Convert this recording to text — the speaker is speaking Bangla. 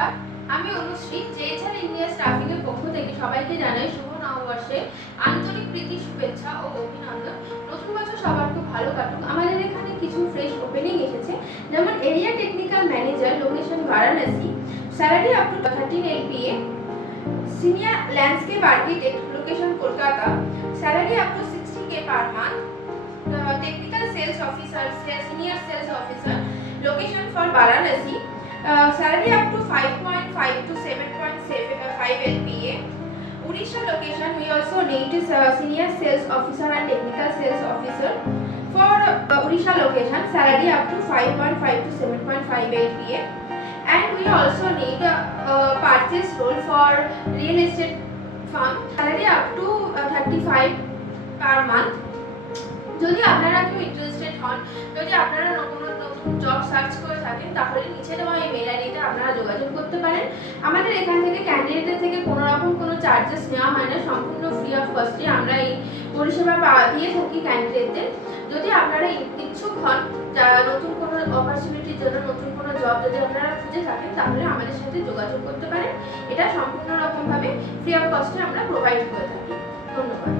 নমস্কার, আমি অনুশ্রী। জেএচআর ইন্ডিয়া স্টাফিং এর পক্ষ থেকে সবাইকে জানাই শুভ নববর্ষে আন্তরিক প্রীতি, শুভেচ্ছা ও অভিনন্দন। নতুন বছর সবার খুব ভালো কাটুক। আমাদের এখানে কিছু ফ্রেশ ওপেনিং এসেছে, যেমন area technical manager, location Varanasi, salary up to 13 LPA, senior landscape architect, location Kolkata, salary up to 60K per month, technical sales officer, senior sales officer, location for Varanasi, salary up to 5.5 to 7.5 LPA. Odisha location, we also need senior sales officer and technical sales officer. For Odisha location, salary up to 5.5 to 7.5 LPA. And we also need purchase role for real estate firm, salary up to 35 per month. যদি আপনারা কেউ ইন্টারেস্টেড হন, যদি আপনারা কোনো নতুন জব সার্চ করে থাকেন, তাহলে নিচে দেওয়া এই মেল আইডিতে আপনারা যোগাযোগ করতে পারেন। আমাদের এখান থেকে ক্যান্ডিডেটের থেকে কোনো রকম কোনো চার্জেস নেওয়া হয় না, সম্পূর্ণ ফ্রি অফ কস্টে আমরা এই পরিষেবা দিয়ে থাকি ক্যান্ডিডেটদের। যদি আপনারা ইচ্ছুক হন নতুন কোনো অপরচুনিটির জন্য, নতুন কোনো জব যদি আপনারা খুঁজে থাকেন, তাহলে আমাদের সাথে যোগাযোগ করতে পারেন। এটা সম্পূর্ণ রকমভাবে ফ্রি অফ কস্টে আমরা প্রোভাইড করে থাকি। ধন্যবাদ।